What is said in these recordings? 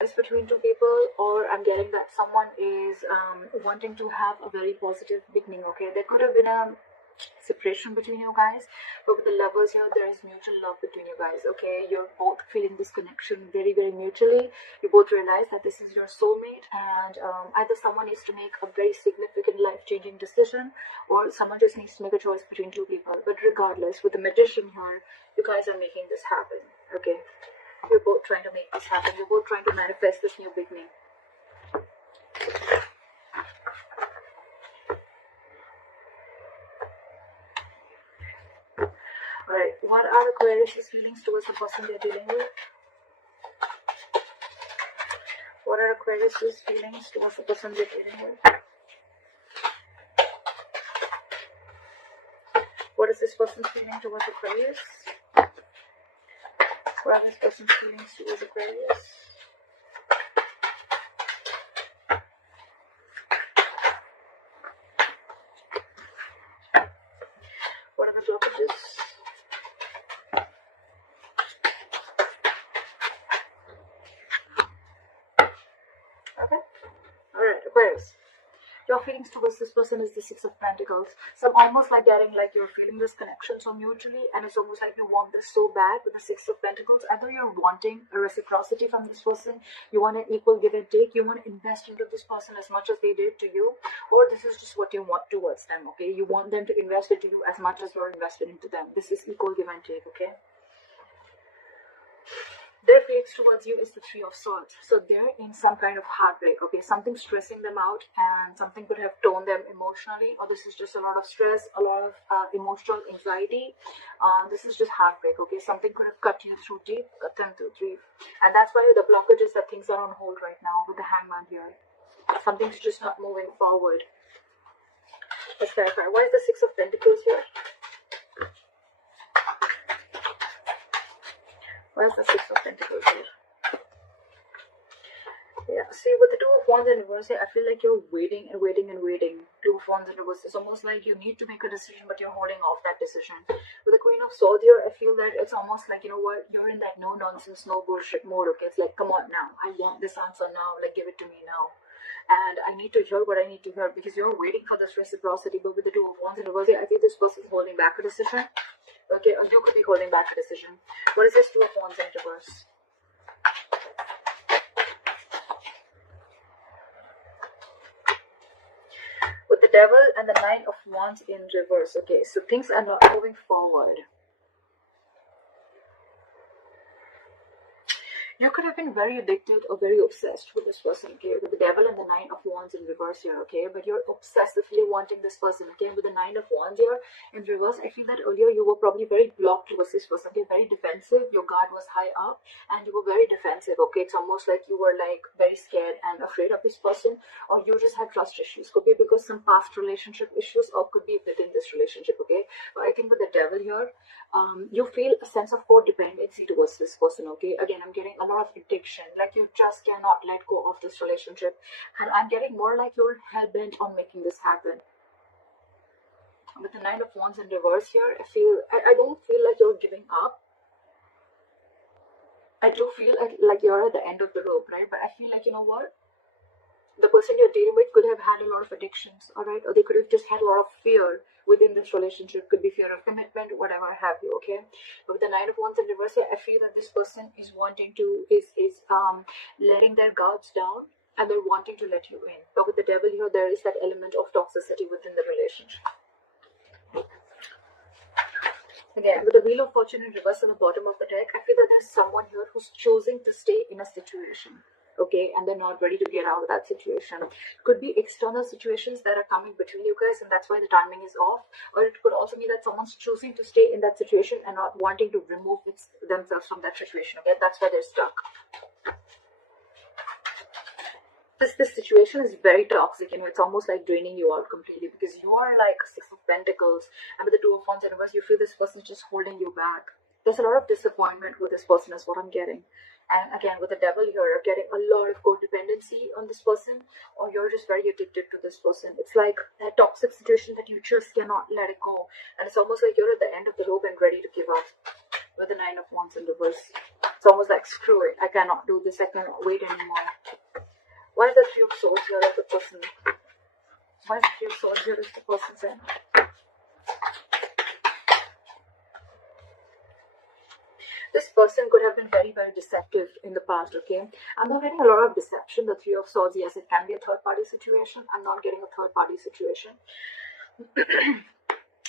It's between two people, or I'm getting that someone is wanting to have a very positive beginning. Okay, there could have been a separation between you guys, but with the lovers here, there is mutual love between you guys. Okay, you're both feeling this connection very, very mutually. You both realize that this is your soulmate, and either someone needs to make a very significant life-changing decision, or someone just needs to make a choice between two people. But regardless, with the Magician here, you guys are making this happen. Okay, you're both trying to make this happen. You're both trying to manifest this new beginning. Alright, what are Aquarius' feelings towards the person they're dealing with? What are Aquarius' feelings towards the person they're dealing with? What is this person's feeling towards Aquarius? What are this person's feelings towards Aquarius? What are the blockages? Okay. Alright, Aquarius. Your feelings towards this person is the Six of Pentacles. So I'm almost like getting like you're feeling this connection so mutually, and it's almost like you want this so bad with the Six of Pentacles. Either you're wanting a reciprocity from this person, you want an equal give and take, you want to invest into this person as much as they did to you, or this is just what you want towards them. Okay, you want them to invest into you as much as you're invested into them. This is equal give and take. Okay, their feelings towards you is the Three of Swords. So they're in some kind of heartbreak. Okay, something stressing them out, and something could have torn them emotionally, or this is just a lot of stress, a lot of emotional anxiety. This is just heartbreak. Okay, something could have cut you through deep, cut them through deep, and that's why the blockage is that things are on hold right now with the Hangman here. Something's just not moving forward. Let's clarify. Why is the Six of Pentacles here? Where's the Six of Pentacles here? Yeah, see, with the Two of Wands in reverse here, I feel like you're waiting and waiting and waiting. Two of Wands in reverse, it's almost like you need to make a decision, but you're holding off that decision. With the Queen of Swords here, I feel that it's almost like, you know what, you're in that no-nonsense, no bullshit mode, okay? It's like, come on now, I want this answer now, like, give it to me now. And I need to hear what I need to hear, because you're waiting for this reciprocity. But with the Two of Wands in reverse here, I feel this person is holding back a decision. Okay, or you could be holding back a decision. What is this Two of Wands in reverse? With the Devil and the Nine of Wands in reverse. Okay, so things are not moving forward. You could have been very addicted or very obsessed with this person, okay? With the Devil and the Nine of Wands in reverse here, okay? But you're obsessively wanting this person, okay? With the Nine of Wands here in reverse, I feel that earlier you were probably very blocked towards this person, okay? Very defensive. Your guard was high up and you were very defensive, okay? It's almost like you were like very scared and afraid of this person, or you just had trust issues, okay? Because some past relationship issues, or could be within this relationship, okay? But I think with the Devil here, you feel a sense of codependency towards this person, okay? Again, I'm getting a lot of addiction, like you just cannot let go of this relationship, and I'm getting more like you're hell-bent on making this happen. With the Nine of Wands in reverse here, I don't feel like you're giving up. I do feel like you're at the end of the rope, right? But I feel like, you know what, the person you're dealing with could have had a lot of addictions, all right? Or they could have just had a lot of fear within this relationship. Could be fear of commitment, whatever have you, okay? But with the Nine of Wands in reverse here, I feel that this person is wanting to, is letting their guards down, and they're wanting to let you in. But with the Devil here, there is that element of toxicity within the relationship. Again, with the Wheel of Fortune in reverse on the bottom of the deck, I feel that there's someone here who's choosing to stay in a situation, okay, and they're not ready to get out of that situation. Could be external situations that are coming between you guys, and that's why the timing is off. Or it could also mean that someone's choosing to stay in that situation and not wanting to remove themselves from that situation, okay? That's why they're stuck. This situation is very toxic, you know, it's almost like draining you out completely, because you are like Six of Pentacles, and with the Two of Wands in reverse, you feel this person is just holding you back. There's a lot of disappointment with this person is what I'm getting. And again, with the Devil here, you're getting a lot of codependency on this person, or you're just very addicted to this person. It's like that toxic situation that you just cannot let it go, and it's almost like you're at the end of the rope and ready to give up. with the Nine of Wands in reverse. It's almost like, screw it, I cannot do this, I cannot wait anymore. Why is the Three of Swords here as the person? Why is the Three of Swords here as the person saying? This person could have been very, very deceptive in the past, okay? I'm not getting a lot of deception. The Three of Swords, yes, it can be a third-party situation. I'm not getting a third-party situation.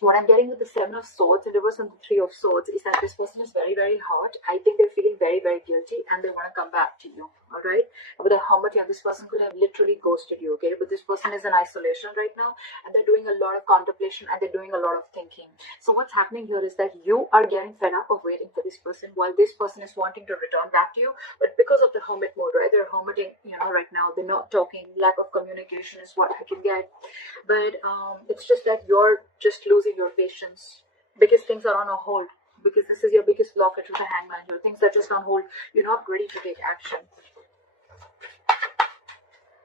What I'm getting with the Seven of Swords in reverse and the Three of Swords is that this person is very, very hot. I think they're feeling very, very guilty and they want to come back to you, all right? With the Hermit here, this person could have literally ghosted you, okay? But this person is in isolation right now and they're doing a lot of contemplation and they're doing a lot of thinking. So what's happening here is that you are getting fed up of waiting for this person while this person is wanting to return back to you. But because of the Hermit mode, right? They're hermiting, you know, right now. They're not talking. Lack of communication is what I can get. But it's just that you're just losing your patience because things are on a hold, because this is your biggest blockage with the Hangman here. Things are just on hold. You're not ready to take action.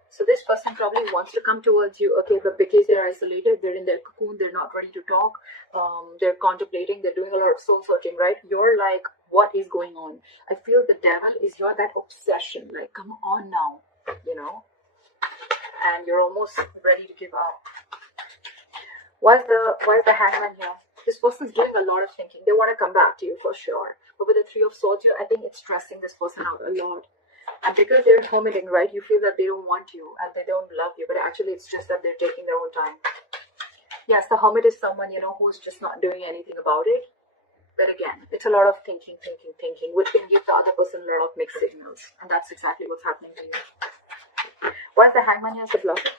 So this person probably wants to come towards you, okay, but because they're isolated, they're in their cocoon, they're not ready to talk, they're contemplating, they're doing a lot of soul searching, right? You're like, what is going on? I feel the devil is you're that obsession, like, come on now, you know, and you're almost ready to give up. Why is the Hangman here? This person's doing a lot of thinking. They want to come back to you for sure. But with the Three of Swords here, I think it's stressing this person out a lot. And because they're hermiting, right, you feel that they don't want you and they don't love you. But actually, it's just that they're taking their own time. Yes, the Hermit is someone, you know, who's just not doing anything about it. But again, it's a lot of thinking, which can give the other person a lot of mixed signals. And that's exactly what's happening to you. Why is the Hangman here as the blockage?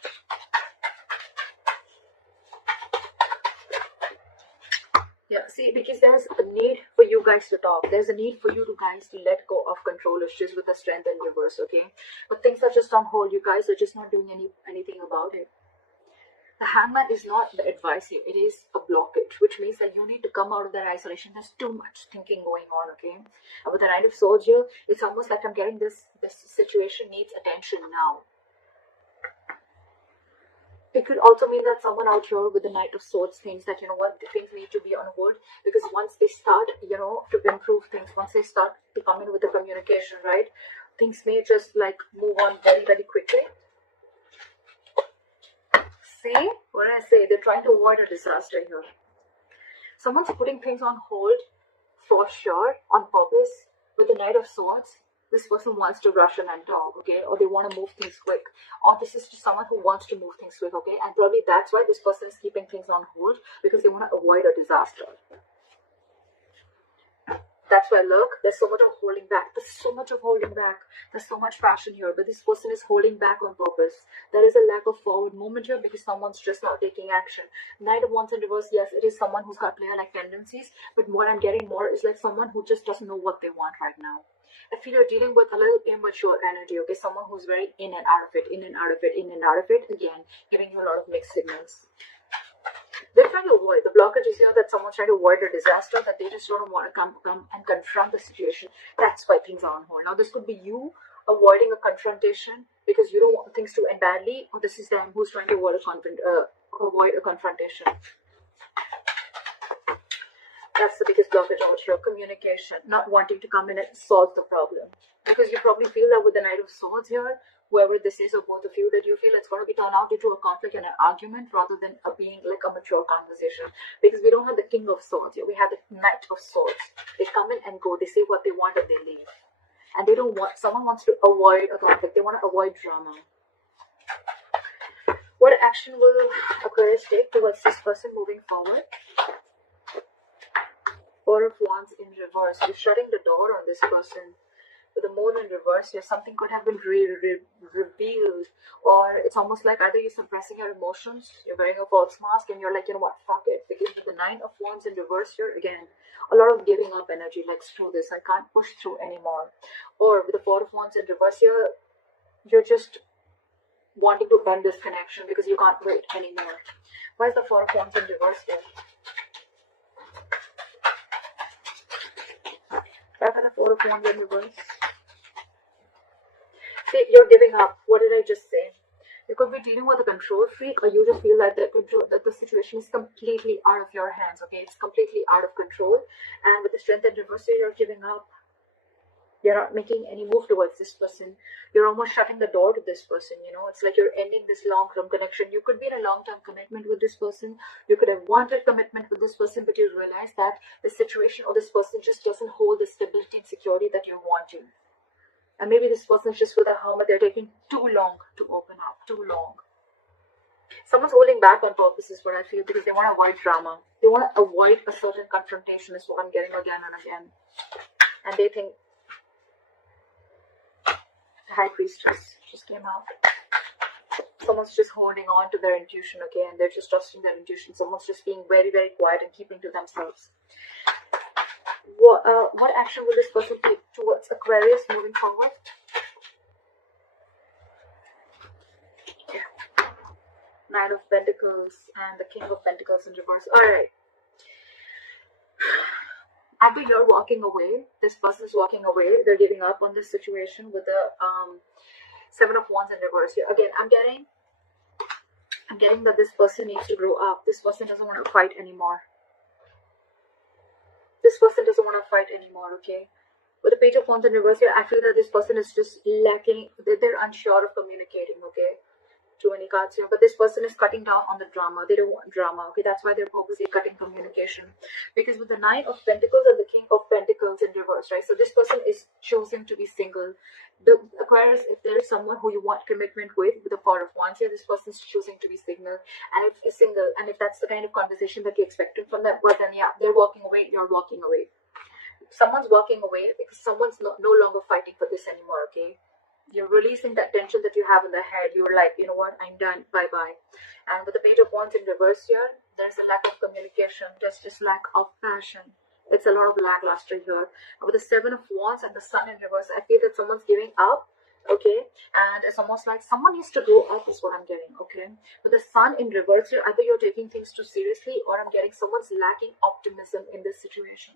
Yeah, see, because there's a need for you guys to talk. There's a need for you guys to let go of control issues with the Strength in reverse, okay? But things are just on hold. You guys are just not doing anything about it. The Hangman is not the advice here. It is a blockage, which means that you need to come out of that isolation. There's too much thinking going on, okay? And with the Knight of Swords here, it's almost like I'm getting this situation needs attention now. It could also mean that someone out here with the Knight of Swords thinks that, you know what, things need to be on hold, because once they start, you know, to improve things, once they start to come in with the communication, right, things may just like move on very, very quickly. See what I say? They're trying to avoid a disaster here. Someone's putting things on hold for sure, on purpose. With the Knight of Swords, this person wants to rush in and talk, okay? Or they want to move things quick. Or this is just someone who wants to move things quick, okay? And probably that's why this person is keeping things on hold, because they want to avoid a disaster. That's why, look, there's so much of holding back. There's so much of holding back. There's so much passion here, but this person is holding back on purpose. There is a lack of forward movement here because someone's just not taking action. Knight of Wands in reverse, yes, it is someone who's got player-like tendencies, but what I'm getting more is like someone who just doesn't know what they want right now. I feel you're dealing with a little immature energy, okay? Someone who's very in and out of it, in and out of it, in and out of it, again, giving you a lot of mixed signals. They're trying to avoid, the blockage is here that someone's trying to avoid a disaster, that they just don't want to come and confront the situation. That's why things are on hold. Now, this could be you avoiding a confrontation because you don't want things to end badly, or this is them who's trying to avoid a confrontation. That's the biggest blockage out here. Communication, not wanting to come in and solve the problem. Because you probably feel that with the Knight of Swords here, whoever this is or both of you, that you feel it's going to be turned out into a conflict and an argument rather than being like a mature conversation. Because we don't have the King of Swords here. We have the Knight of Swords. They come in and go. They say what they want and they leave. And they don't want, someone wants to avoid a conflict. They want to avoid drama. What action will Aquarius take towards this person moving forward? Four of Wands in reverse. You're shutting the door on this person. With the Moon in reverse here, something could have been revealed, or it's almost like either you're suppressing your emotions, you're wearing a false mask, and you're like, you know what, fuck it. Because with the Nine of Wands in reverse here, again, a lot of giving up energy, like, screw this, I can't push through anymore. Or with the Four of Wands in reverse here, you're just wanting to end this connection because you can't wait anymore. Why is the Four of Wands in reverse here? Back at the Four of Wands in reverse. See, you're giving up. What did I just say? You could be dealing with a control freak, or you just feel that the situation is completely out of your hands, okay? It's completely out of control. And with the Strength in reverse, you're giving up. You're not making any move towards this person. You're almost shutting the door to this person, you know. It's like you're ending this long-term connection. You could be in a long-term commitment with this person. You could have wanted commitment with this person, but you realize that the situation or this person just doesn't hold the stability and security that you're wanting. And maybe this person is just with a hermit. They're taking too long to open up. Too long. Someone's holding back on purpose is what I feel, because they want to avoid drama. They want to avoid a certain confrontation is what I'm getting again and again. And they think, High Priestess just came out. Someone's just holding on to their intuition, okay, and they're just trusting their intuition. Someone's just being very, very quiet and keeping to themselves. What action will this person take towards Aquarius moving forward? Yeah. Knight of Pentacles and the King of Pentacles in reverse. Alright. After you're walking away, this person is walking away. They're giving up on this situation with the Seven of Wands in reverse here. Again, I'm getting that this person needs to grow up. This person doesn't want to fight anymore. This person doesn't want to fight anymore, okay? With the Page of Wands in reverse here, I feel that this person is just lacking. They're unsure of communicating, okay? Too many cards here, but this person is cutting down on the drama. They don't want drama, okay? That's why they're purposely cutting communication, because with the Nine of Pentacles and the King of Pentacles in reverse, right? So this person is choosing to be single. The Aquarius, if there is someone who you want commitment with the Four of Wands here, this person is choosing to be single, and if single, and if that's the kind of conversation that you're expecting from them, well then yeah, they're walking away. You're walking away. Someone's walking away because someone's no longer fighting for this anymore, okay? You're releasing that tension that you have in the head. You're like, you know what, I'm done, bye-bye. And with the Page of Wands in reverse here, there's a lack of communication. There's just lack of passion. It's a lot of lackluster here. And with the Seven of Wands and the Sun in reverse, I feel that someone's giving up, okay? And it's almost like someone needs to grow up is what I'm getting, okay? With the Sun in reverse here, either you're taking things too seriously, or I'm getting someone's lacking optimism in this situation.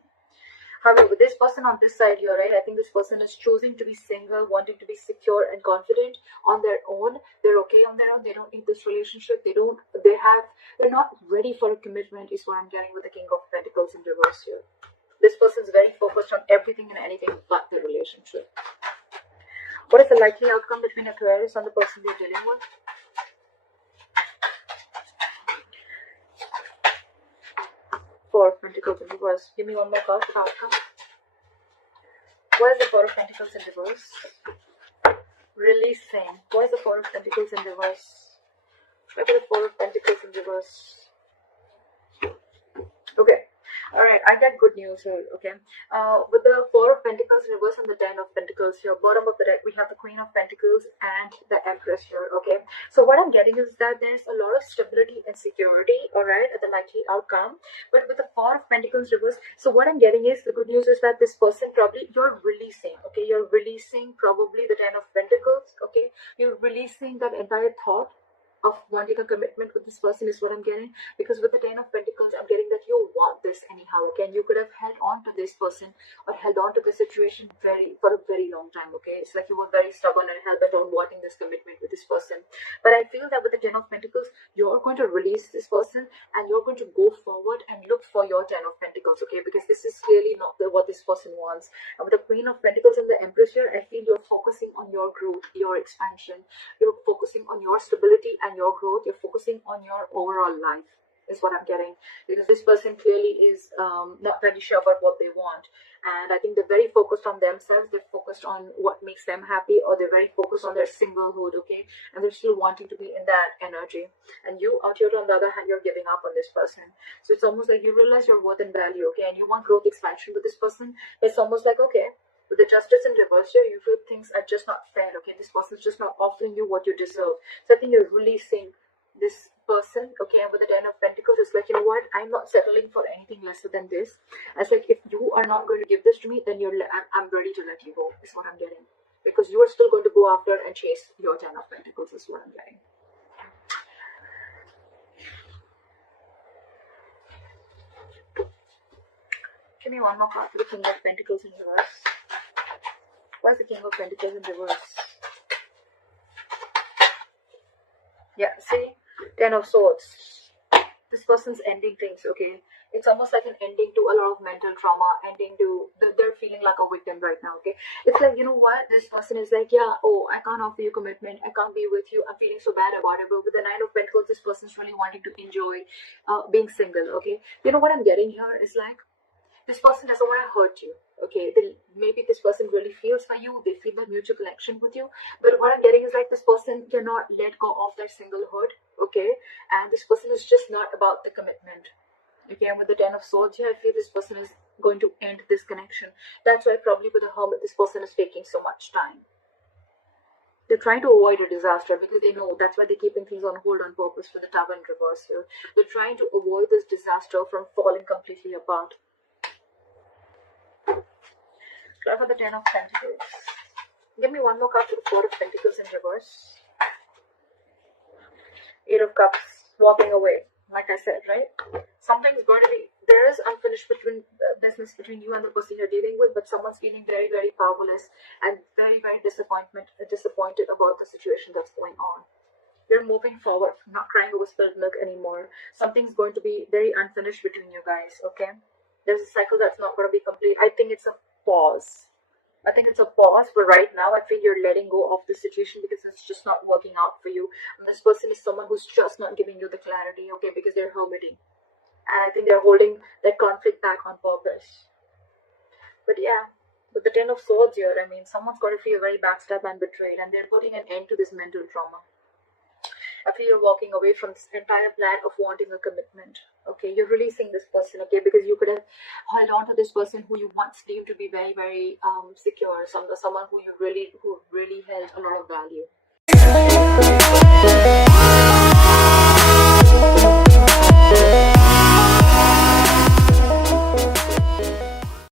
However, with this person on this side here, right, I think this person is choosing to be single, wanting to be secure and confident on their own. They're okay on their own. They don't need this relationship. They're not ready for a commitment is what I'm getting with the King of Pentacles in reverse here. This person's very focused on everything and anything but the relationship. What is the likely outcome between Aquarius and the person they're dealing with? Four of Pentacles in reverse. Give me one more card for the outcome. What is the Four of Pentacles in reverse? Releasing. What is the Four of Pentacles in reverse? What is the Four of Pentacles in reverse? Okay. Alright, I got good news here, okay? With the Four of Pentacles in reverse and the Ten of Pentacles here, bottom of the deck, we have the Queen of Pentacles and the Empress here, okay? So what I'm getting is that there's a lot of stability and security, alright, at the likely outcome. But with the Four of Pentacles reverse, so what I'm getting is, the good news is that this person probably, you're releasing, okay? You're releasing probably the Ten of Pentacles, okay? You're releasing that entire thought of wanting a commitment with this person is what I'm getting, because with the Ten of Pentacles, I'm getting that you want this anyhow, okay? And you could have held on to this person or held on to the situation for a very long time, okay? It's like you were very stubborn and hell-bent on wanting this commitment with this person. But I feel that with the Ten of Pentacles, you're going to release this person and you're going to go forward and look for your Ten of Pentacles, okay? Because this is clearly not what this person wants. And with the Queen of Pentacles and the Empress here, I feel you're focusing on your growth, your expansion. You're focusing on your stability and your growth. You're focusing on your overall life is what I'm getting, because this person clearly is not very sure about what they want, and I think they're very focused on themselves. They're focused on what makes them happy, or they're very focused on their singlehood, okay? And they're still wanting to be in that energy. And you out here on the other hand, you're giving up on this person. So it's almost like you realize your worth and value, okay? And you want growth, expansion with this person. It's almost like, okay, with the Justice in reverse here, you feel things are just not fair, okay? This person's just not offering you what you deserve. So I think you're releasing this person, okay? And with the Ten of Pentacles, it's like, you know what, I'm not settling for anything lesser than this. It's like, if you are not going to give this to me, then I'm ready to let you go, is what I'm getting, because you are still going to go after and chase your Ten of Pentacles, is what I'm getting. Give me one more card for the King of Pentacles in reverse. Why is the King of Pentacles in reverse? Ten of Swords. This person's ending things, okay? It's almost like an ending to a lot of mental trauma, ending to, they're feeling like a victim right now, okay? It's like, you know what? This person is like, yeah, oh, I can't offer you commitment. I can't be with you. I'm feeling so bad about it. But with the Nine of Pentacles, this person's really wanting to enjoy being single, okay? You know what I'm getting here is like, this person doesn't want to hurt you, okay? Maybe this person really feels for you. They feel that mutual connection with you. But what I'm getting is like, this person cannot let go of their singlehood, okay? And this person is just not about the commitment, okay? And with the Ten of Swords here, I feel this person is going to end this connection. That's why probably with the Hermit, this person is taking so much time. They're trying to avoid a disaster because they know that's why they're keeping things on hold on purpose for the Tower in reverse here. They're trying to avoid this disaster from falling completely apart. Try for the Ten of Pentacles. Give me one more card for the Four of Pentacles in reverse. Eight of Cups. Walking away. Like I said, right? Something's going to be... There is unfinished business between you and the person you're dealing with, but someone's feeling very, very powerless and very, very disappointed about the situation that's going on. You're moving forward, not crying over spilled milk anymore. Something's going to be very unfinished between you guys, okay? There's a cycle that's not going to be complete. I think it's a pause. But right now I feel you're letting go of the situation because it's just not working out for you. And this person is someone who's just not giving you the clarity, okay, because they're hermiting. And I think they're holding that conflict back on purpose. But yeah, with the Ten of Swords here, I mean, someone's got to feel very backstabbed and betrayed, and they're putting an end to this mental trauma. I feel you're walking away from this entire plan of wanting a commitment. Okay, you're releasing this person, okay, because you could have held on to this person who you once deemed to be very, very secure, someone who really held a lot of value.